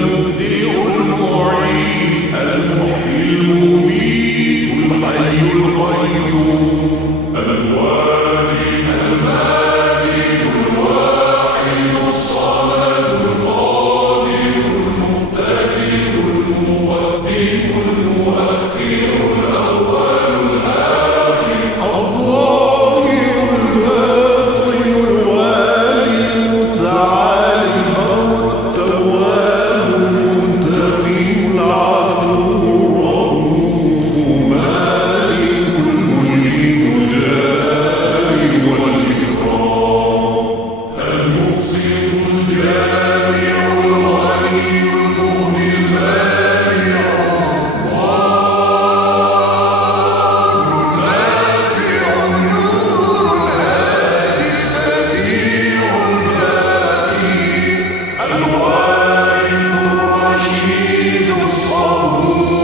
المبدئ المعيد المحيي المميت الحي القيوم الواجد الماجد الواحد الصمد القادر المقتدر المقدم المؤخر الأول الآخر الظاهر الباطن الوالي المتعالي البر التواب المنتقم العفو الرؤوف مالك الملك الجلال والإكرام المقسط الجامع الغني المغني المانع الضار النافع النور الهادي البديع الباقي الوارث الرشيد الصبور